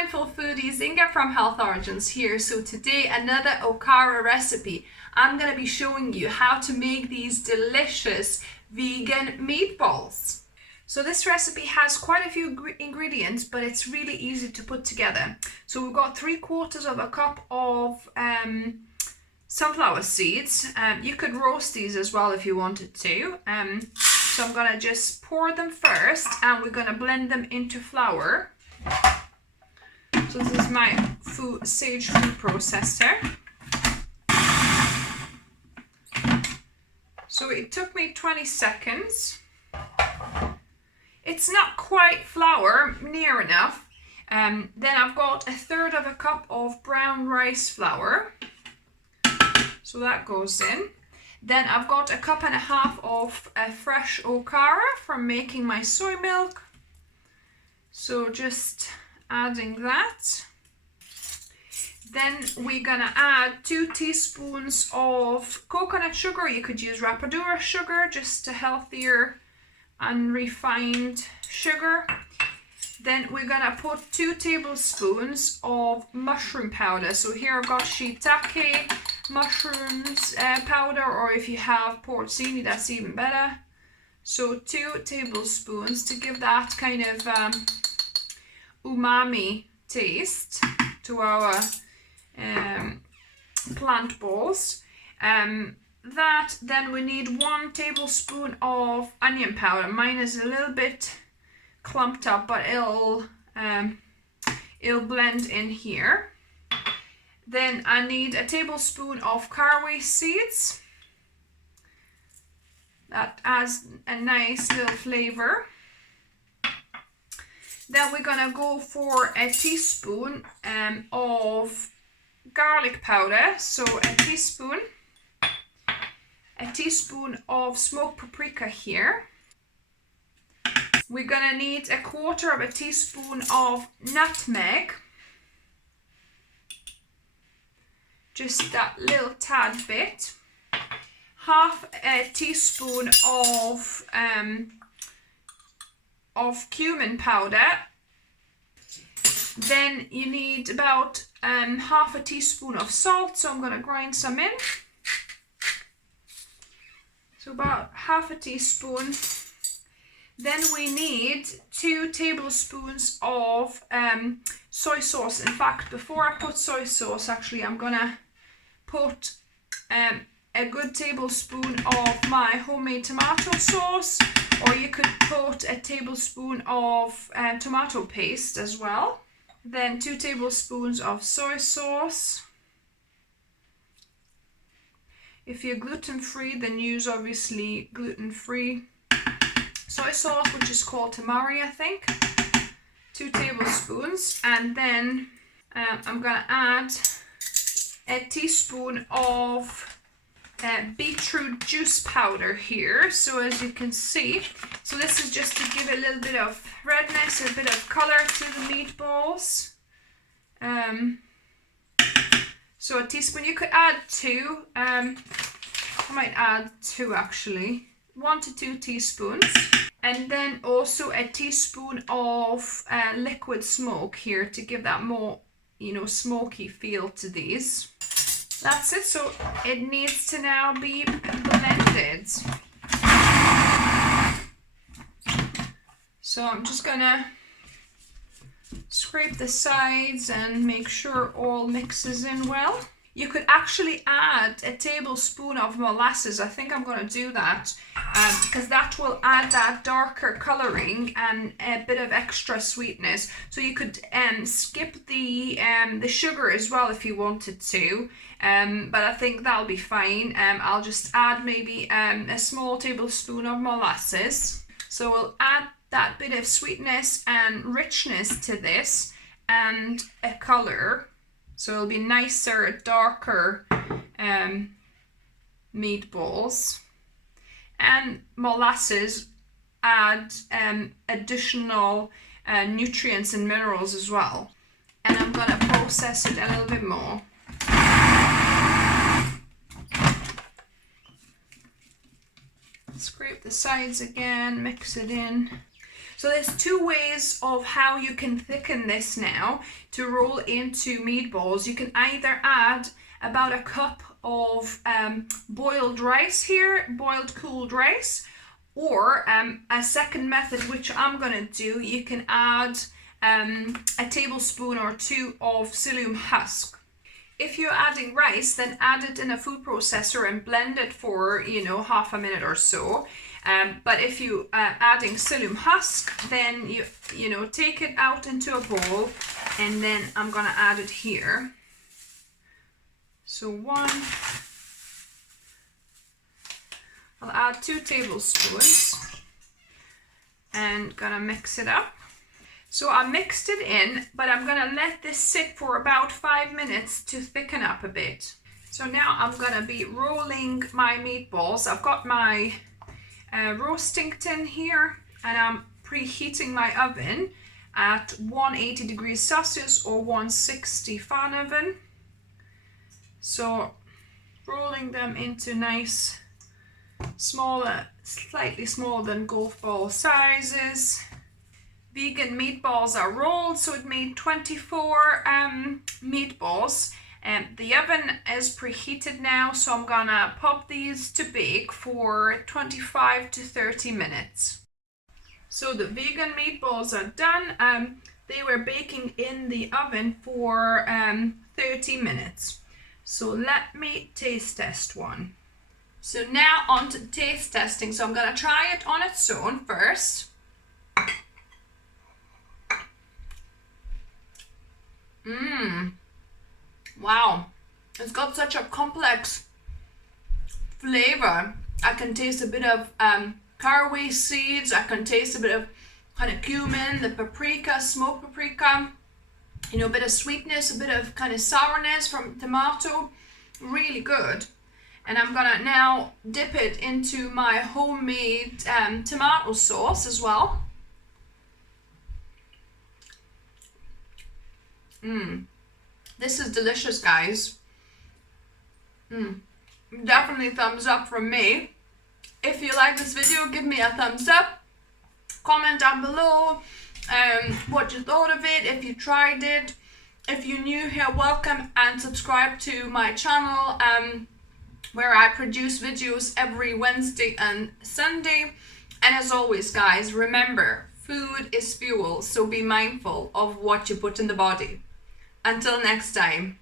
mindful foodies, Inga from Health Origins here. So today another Okara recipe. I'm going to be showing you how to make these delicious vegan meatballs. So this recipe has quite a few ingredients, but it's really easy to put together. So we've got 3/4 of a cup of sunflower seeds. You could roast these as well if you wanted to. So I'm going to just pour them first and we're going to blend them into flour. So this is my sage food processor. So it took me 20 seconds. It's not quite flour, near enough. Then I've got 1/3 of a cup of brown rice flour. So that goes in. Then I've got 1.5 cups of fresh Okara from making my soy milk. So just adding that. Then we're gonna add 2 teaspoons of coconut sugar. You could use rapadura sugar, just a healthier and refined sugar. Then we're gonna put 2 tablespoons of mushroom powder. So here I've got shiitake mushrooms powder, or if you have porcini, that's even better. So 2 tablespoons to give that kind of umami taste to our plant balls. Then we need 1 tablespoon of onion powder. Mine is a little bit clumped up, but it'll blend in here. Then I need 1 tablespoon of caraway seeds. That adds a nice little flavor. Then we're gonna go for 1 teaspoon of garlic powder. So 1 teaspoon of smoked paprika here. We're gonna need 1/4 teaspoon of nutmeg. Just that little tad bit. 1/2 teaspoon of cumin powder. Then you need about 1/2 teaspoon of salt, so I'm going to grind some in. So about 1/2 teaspoon. Then we need 2 tablespoons of soy sauce. In fact, before I put soy sauce, actually I'm going to put a good tablespoon of my homemade tomato sauce, or you could put 1 tablespoon of tomato paste as well. Then 2 tablespoons of soy sauce. If you're gluten-free, then use obviously gluten-free soy sauce, which is called tamari, I think. 2 tablespoons. And then I'm gonna add 1 teaspoon of beetroot juice powder here. So as you can see, so this is just to give a little bit of redness, a bit of color to the meatballs. So 1 teaspoon, you could add 2. I might add 2 actually. 1 to 2 teaspoons. And then also 1 teaspoon of liquid smoke here to give that more, smoky feel to these. That's it. So it needs to now be blended. So I'm just gonna scrape the sides and make sure all mixes in well. You could actually add 1 tablespoon of molasses. I think I'm going to do that because that will add that darker coloring and a bit of extra sweetness. So you could skip the sugar as well if you wanted to, but I think that'll be fine. I'll just add maybe a small tablespoon of molasses. So we'll add that bit of sweetness and richness to this and a color. So it'll be nicer, darker meatballs. And molasses add additional nutrients and minerals as well. And I'm going to process it a little bit more. Scrape the sides again, mix it in. So there's two ways of how you can thicken this now to roll into meatballs. You can either add about a cup of boiled rice here, boiled cooled rice, or a second method, which I'm gonna do, you can add a tablespoon or two of psylium husk. If you're adding rice, then add it in a food processor and blend it for, you know, half a minute or so. But if you are adding psylium husk, then you know, take it out into a bowl, and then I'm gonna add it here. So I'll add 2 tablespoons and gonna mix it up. So I mixed it in, but I'm gonna let this sit for about 5 minutes to thicken up a bit. So now I'm gonna be rolling my meatballs. I've got my roasting tin here, and I'm preheating my oven at 180 degrees Celsius or 160 fan oven. So rolling them into nice smaller, slightly smaller than golf ball sizes. Vegan meatballs are rolled, so it made 24 meatballs. The oven is preheated now, so I'm gonna pop these to bake for 25 to 30 minutes. So the vegan meatballs are done. They were baking in the oven for 30 minutes. So let me taste test one. So now on to taste testing. So I'm gonna try it on its own first. Wow, it's got such a complex flavor. I can taste a bit of caraway seeds. I can taste a bit of kind of cumin, the paprika, smoked paprika. You know, a bit of sweetness, a bit of kind of sourness from tomato. Really good. And I'm gonna now dip it into my homemade tomato sauce as well. This is delicious, guys. Definitely thumbs up from me. If you like this video, give me a thumbs up. Comment down below what you thought of it, if you tried it. If you're new here, welcome, and subscribe to my channel where I produce videos every Wednesday and Sunday. And as always, guys, remember, food is fuel, so be mindful of what you put in the body. Until next time.